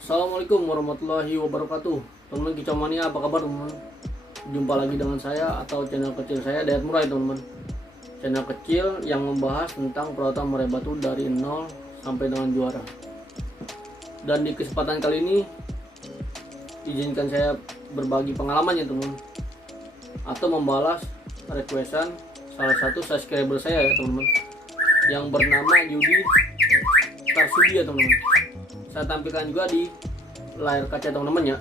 Assalamualaikum warahmatullahi wabarakatuh. Teman-teman Kicau Mania, apa kabar teman-teman? Jumpa lagi dengan saya atau channel kecil saya, Dayat Murai teman-teman. Channel kecil yang membahas tentang perawatan murai batu dari nol sampai dengan juara. Dan di kesempatan kali ini izinkan saya berbagi pengalamannya teman-teman, atau membalas requestan salah satu subscriber saya ya teman-teman, yang bernama Yudi Tarsudi ya teman-teman. Saya tampilkan juga di layar kaca teman-teman ya.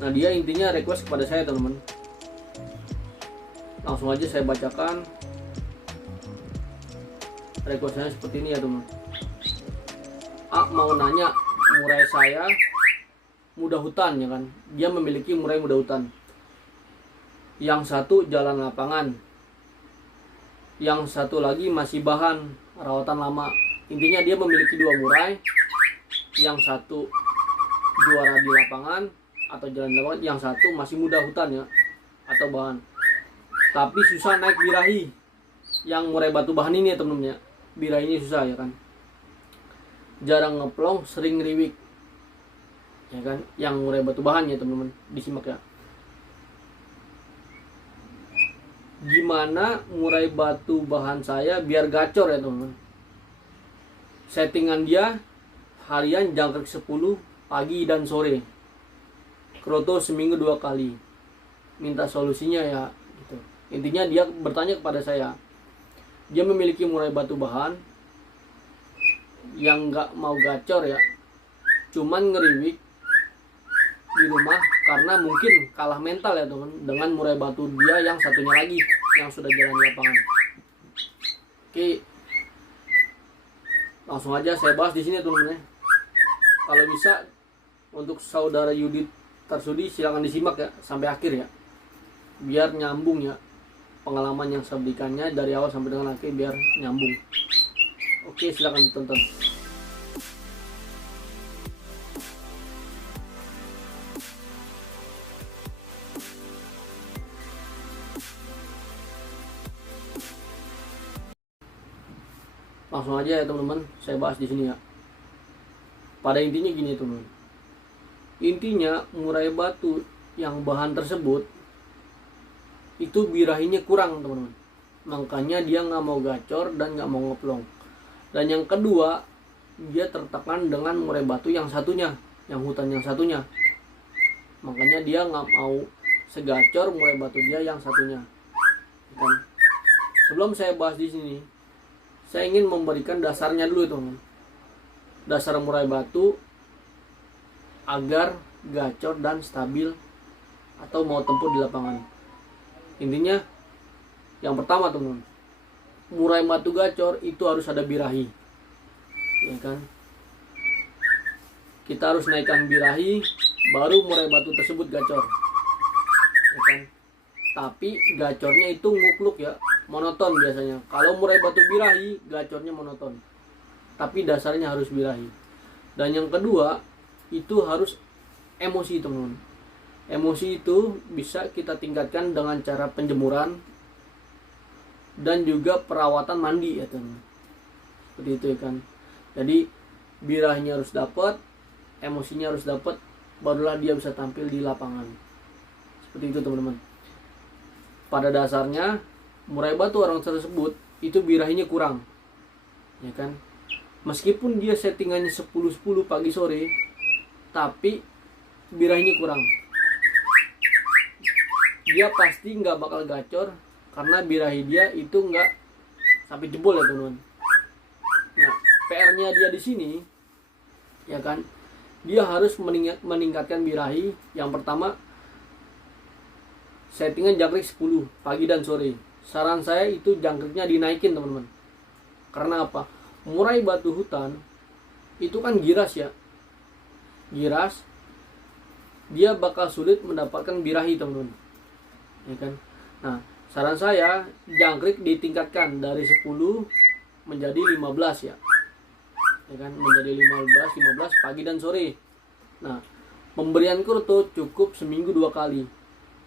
Nah, dia intinya request kepada saya teman-teman. Langsung aja saya bacakan requestnya seperti ini ya teman. A mau nanya, murai saya muda hutan ya kan. Dia memiliki murai muda hutan. Yang satu jalan lapangan, yang satu lagi masih bahan rawatan lama. Intinya dia memiliki dua murai, yang satu juara di lapangan atau jalan di lapangan, yang satu masih muda hutan ya atau bahan. Tapi susah naik birahi. Yang murai batu bahan ini ya temen-temen ya, birahinya susah ya kan. Jarang ngeplong, sering riwik. Ya kan, yang murai batu bahan ya teman-teman, disimak ya. Gimana murai batu bahan saya biar gacor ya teman-teman? Settingan dia harian jangkrik 10 pagi dan sore. Kroto seminggu 2 kali. Minta solusinya ya gitu. Intinya dia bertanya kepada saya. Dia memiliki murai batu bahan yang nggak mau gacor ya. Cuman ngeriwik di rumah karena mungkin kalah mental ya teman dengan murai batu dia yang satunya lagi yang sudah jalan di lapangan. Oke. Langsung aja saya bahas di sini teman-teman ya. Kalau bisa untuk saudara Yudi Tarsudi silakan disimak ya sampai akhir ya. Biar nyambung ya pengalaman yang saya berikannya dari awal sampai dengan akhir, biar nyambung. Oke, silakan ditonton. Langsung aja ya teman-teman, saya bahas di sini ya. Pada intinya gini teman. Intinya murai batu yang bahan tersebut itu birahinya kurang teman-teman. Makanya dia nggak mau gacor dan nggak mau ngeplong. Dan yang kedua, dia tertekan dengan murai batu yang satunya, yang hutan yang satunya. Makanya dia nggak mau segacor murai batu dia yang satunya. Dan sebelum saya bahas di sini, saya ingin memberikan dasarnya dulu teman-teman. Dasar murai batu agar gacor dan stabil atau mau tempur di lapangan. Intinya yang pertama teman-teman, murai batu gacor itu harus ada birahi. Ya kan? Kita harus naikkan birahi baru murai batu tersebut gacor. Ya kan? Tapi gacornya itu ngukluk ya, monoton biasanya. Kalau murai batu birahi, gacornya monoton. Tapi dasarnya harus birahi. Dan yang kedua, itu harus emosi teman-teman. Emosi itu bisa kita tingkatkan dengan cara penjemuran dan juga perawatan mandi ya teman-teman. Seperti itu ya kan. Jadi birahinya harus dapat, emosinya harus dapat, barulah dia bisa tampil di lapangan. Seperti itu teman-teman. Pada dasarnya murai batu orang tersebut itu birahinya kurang. Ya kan? Meskipun dia settingannya 10-10 pagi sore, tapi birahinya kurang. Dia pasti nggak bakal gacor karena birahi dia itu nggak sampai jebol ya teman-teman. Nah, PR-nya dia di sini, ya kan, dia harus meningkatkan birahi. Yang pertama, settingan jangkrik 10 pagi dan sore. Saran saya itu jangkriknya dinaikin teman-teman. Karena apa? Murai batu hutan itu kan giras ya. Giras, dia bakal sulit mendapatkan birahi teman-teman. Ya kan? Nah, saran saya jangkrik ditingkatkan dari 10 menjadi 15 ya. Ya kan? Menjadi 15 pagi dan sore. Nah, pemberian kroto cukup seminggu 2 kali.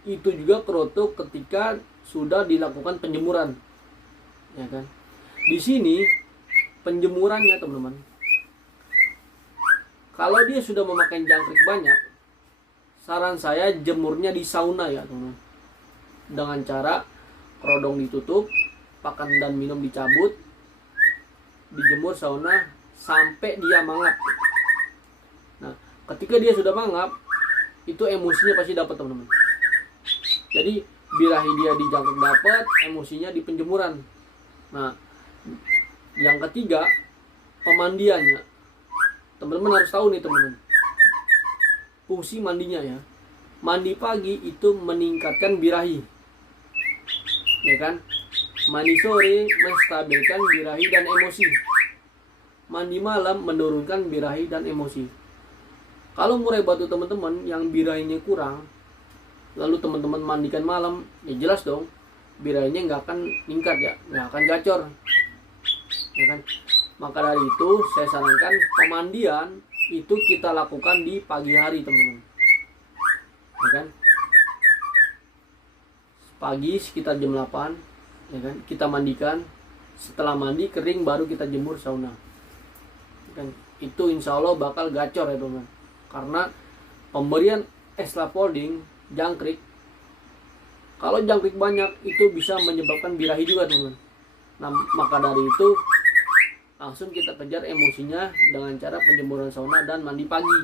Itu juga kroto ketika sudah dilakukan penjemuran. Ya kan? Di sini penjemurannya teman-teman, Kalau dia sudah memakai jangkrik banyak, saran saya jemurnya di sauna ya teman-teman. Dengan cara kerodong ditutup, pakan dan minum dicabut, dijemur sauna sampai dia mangap. Nah, ketika dia sudah mangap, itu emosinya pasti dapat teman-teman. Jadi birahi dia di jangkrik dapat, emosinya di penjemuran. Nah, yang ketiga, pemandiannya. Teman-teman harus tahu nih teman-teman, fungsi mandinya ya. Mandi pagi itu meningkatkan birahi, ya kan? Mandi sore menstabilkan birahi dan emosi. Mandi malam menurunkan birahi dan emosi. Kalau murai batu teman-teman yang birahinya kurang, lalu teman-teman mandikan malam, ya jelas dong birahinya nggak akan meningkat ya, nggak akan gacor, ya kan? Maka dari itu saya sarankan pemandian itu kita lakukan di pagi hari teman-teman, ya kan? Pagi sekitar jam 8, ya kan? Kita mandikan, setelah mandi kering baru kita jemur sauna, ya kan? Itu insya Allah bakal gacor ya teman-teman, karena pemberian scaffolding jangkrik, kalau jangkrik banyak itu bisa menyebabkan birahi juga teman-teman. Nah, maka dari itu langsung kita kejar emosinya dengan cara penjemuran sauna dan mandi pagi,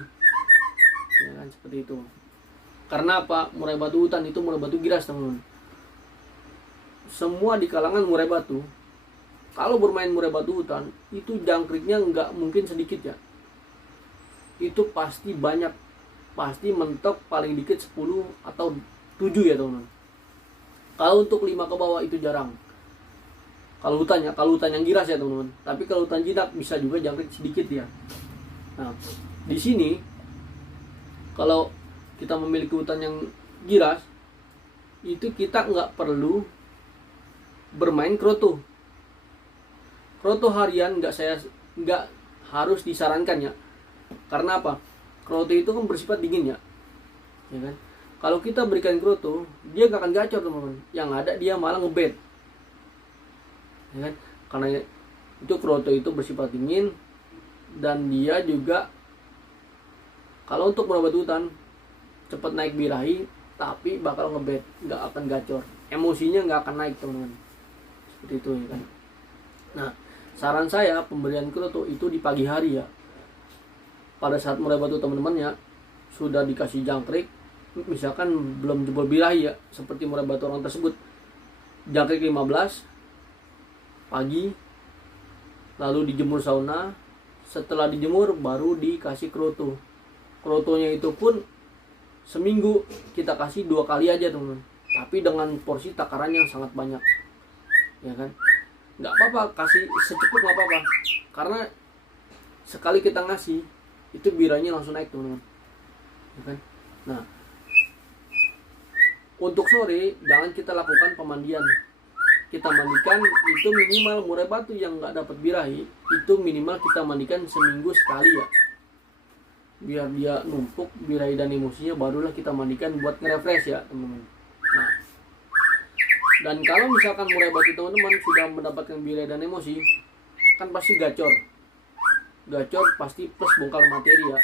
ya kan? Seperti itu. Karena apa? Murai batu hutan itu murai batu giras teman-teman. Semua di kalangan murai batu, kalau bermain murai batu hutan itu jangkriknya nggak mungkin sedikit ya, itu pasti banyak, pasti mentok paling dikit 10 atau 7 ya teman-teman. Kalau untuk 5 ke bawah itu jarang. Kalau hutan yang giras ya teman-teman. Tapi kalau hutan jinak bisa juga jangkrik sedikit ya. Nah, di sini kalau kita memiliki hutan yang giras, itu kita nggak perlu bermain kroto. Kroto harian nggak harus disarankan ya. Karena apa? Kroto itu kan bersifat dingin ya, ya kan? Kalau kita berikan kroto, dia gak akan gacor teman-teman. Yang ada dia malah ngebet, ya kan? Karena itu kroto itu bersifat dingin dan dia juga kalau untuk murai batu hutan cepat naik birahi, tapi bakal ngebet, nggak akan gacor. Emosinya nggak akan naik teman-teman. Seperti itu ya kan. Nah, saran saya pemberian kroto itu di pagi hari ya. Pada saat murai batu teman-teman ya sudah dikasih jangkrik, misalkan belum jebol birahi ya, seperti murai batu orang tersebut, jangkrik 15 pagi, lalu dijemur sauna. Setelah dijemur baru dikasih kroto. Krotonya itu pun seminggu kita kasih 2 kali aja teman-teman, tapi dengan porsi takaran yang sangat banyak, ya kan? Nggak apa-apa kasih secukup, nggak apa-apa, karena sekali kita ngasih itu biranya langsung naik teman-teman, ya kan? Nah, untuk sore jangan kita lakukan pemandian. Kita mandikan itu minimal murai batu yang nggak dapat birahi itu minimal kita mandikan seminggu sekali ya, biar dia numpuk birahi dan emosinya, barulah kita mandikan buat nge-refresh ya teman-teman. Nah, dan kalau misalkan murai batu teman-teman sudah mendapatkan birahi dan emosi, kan pasti gacor pasti plus bongkar materi ya.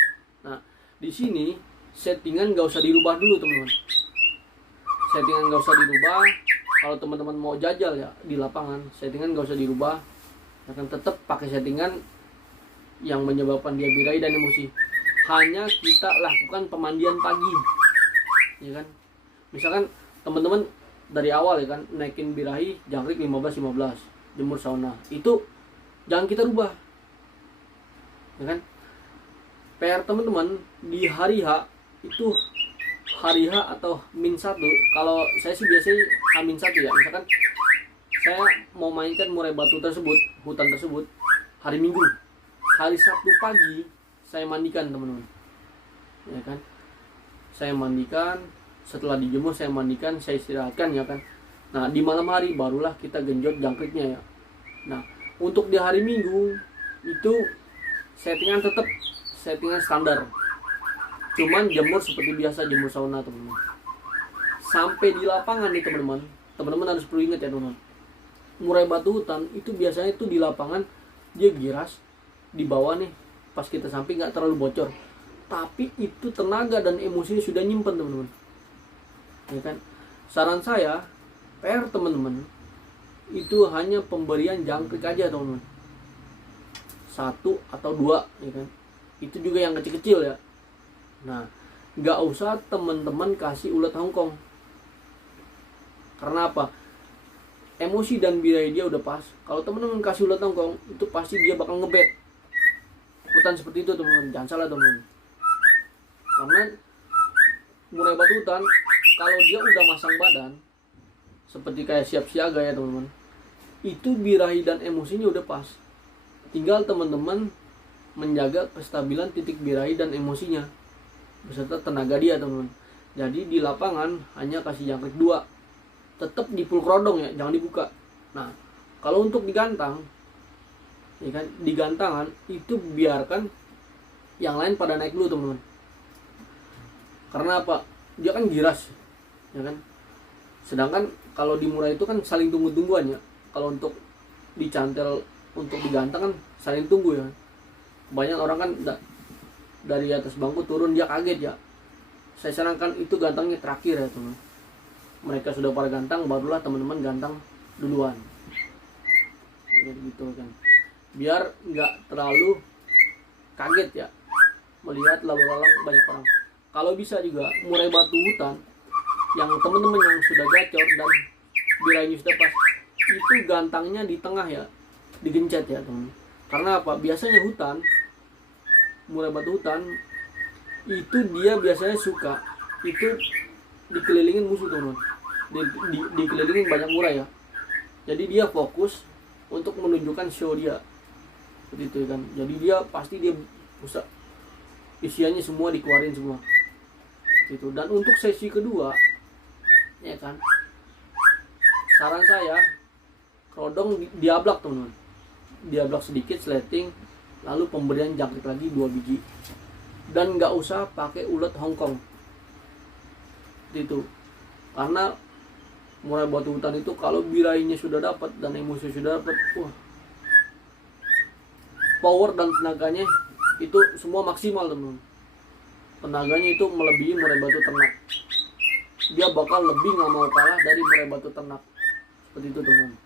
Nah, di sini settingan nggak usah dirubah dulu teman-teman. Settingan nggak usah dirubah. Kalau teman-teman mau jajal ya di lapangan, settingan nggak usah dirubah. Akan tetap pakai settingan yang menyebabkan dia birahi dan emosi. Hanya kita lakukan pemandian pagi, ya kan? Misalkan teman-teman dari awal ya kan naikin birahi jangkrik 15 jemur sauna, itu jangan kita rubah, ya kan? PR teman-teman di hari H itu, hari H atau -1. Kalau saya sih biasanya H-1 ya. Misalkan saya mau mainkan murai batu tersebut, hutan tersebut hari Minggu, hari Sabtu pagi saya mandikan teman-teman, ya kan? Saya mandikan, setelah dijemur saya mandikan, saya istirahatkan ya kan. Nah, di malam hari barulah kita genjot jangkriknya ya. Nah, untuk di hari Minggu itu settingan tetap settingan standar, cuman jemur seperti biasa, jemur sauna teman-teman. Sampai di lapangan nih teman-teman harus perlu ingat ya teman-teman, murai batu hutan itu biasanya itu di lapangan dia giras, di bawah nih pas kita sampai nggak terlalu bocor, tapi itu tenaga dan emosinya sudah nyimpen teman-teman, ya kan. Saran saya, PR teman-teman itu hanya pemberian jangkrik aja teman-teman, 1 atau 2, ya kan, itu juga yang kecil-kecil ya. Nah, nggak usah teman-teman kasih ulat Hongkong. Karena apa? Emosi dan birahi dia udah pas. Kalau teman-teman kasih ulat Hongkong, itu pasti dia bakal ngebet. Hutan seperti itu teman-teman, jangan salah teman-teman. Karena murai batu hutan, kalau dia udah masang badan, seperti kayak siap siaga ya teman-teman, itu birahi dan emosinya udah pas. Tinggal teman-teman menjaga kestabilan titik birahi dan emosinya beserta tenaga dia teman-teman. Jadi di lapangan hanya kasih jangkrik 2, tetap di full kerodong ya, jangan dibuka. Nah, kalau untuk digantang, ya kan, digantangan itu biarkan yang lain pada naik dulu teman-teman. Karena apa? Dia kan giras, ya kan. Sedangkan kalau di murai itu kan saling tunggu-tungguan ya. Kalau untuk dicantel, untuk digantang kan saling tunggu ya. Banyak orang kan dari atas bangku turun dia kaget ya. Saya sarankan itu gantangnya terakhir ya teman. Mereka sudah pada gantang, barulah teman-teman gantang duluan. Jadi gitu kan. Biar nggak terlalu kaget ya melihat lalu lalang banyak orang. Kalau bisa juga murai batu hutan yang teman-teman yang sudah gacor dan birainya sudah pas, itu gantangnya di tengah ya, digencet ya teman. Karena apa? Biasanya hutan, murai batu hutan itu dia biasanya suka itu dikelilingin musuh teman, dikelilingin banyak murai ya. Jadi dia fokus untuk menunjukkan show dia, seperti itu kan. Jadi dia pasti dia usah isiannya semua dikeluarin semua, itu. Dan untuk sesi kedua, ya kan, saran saya kerodong diablak teman-teman, diablak sedikit sleting, lalu pemberian jangkrik lagi 2 biji, dan nggak usah pakai ulet Hongkong, itu. Karena murai batu hutan itu kalau birahinya sudah dapat dan emosi sudah dapat, wah, power dan tenaganya itu semua maksimal teman-teman. Tenaganya itu melebihi murai batu ternak. Dia bakal lebih nggak mau kalah dari murai batu ternak, seperti itu teman-teman.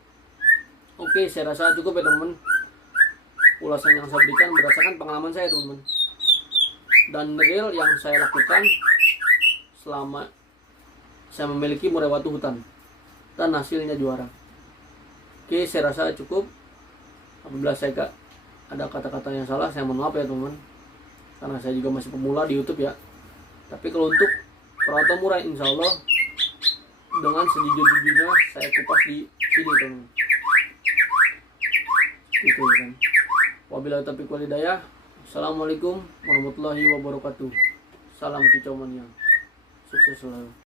Oke, saya rasa cukup ya teman-teman. Ulasan yang saya berikan berdasarkan pengalaman saya teman-teman, dan real yang saya lakukan selama saya memiliki murai batu hutan, dan hasilnya juara. Oke, saya rasa cukup. Apabila saya gak ada kata-kata yang salah, saya mohon maaf ya teman-teman, karena saya juga masih pemula di YouTube ya. Tapi kalau untuk perawatan murai, insya Allah dengan sejujur-jujurnya saya kupas di sini teman-teman, itu kan. Wabillahi taufiq wal hidayah. Assalamualaikum warahmatullahi wabarakatuh. Salam kicau mania. Sukses selalu.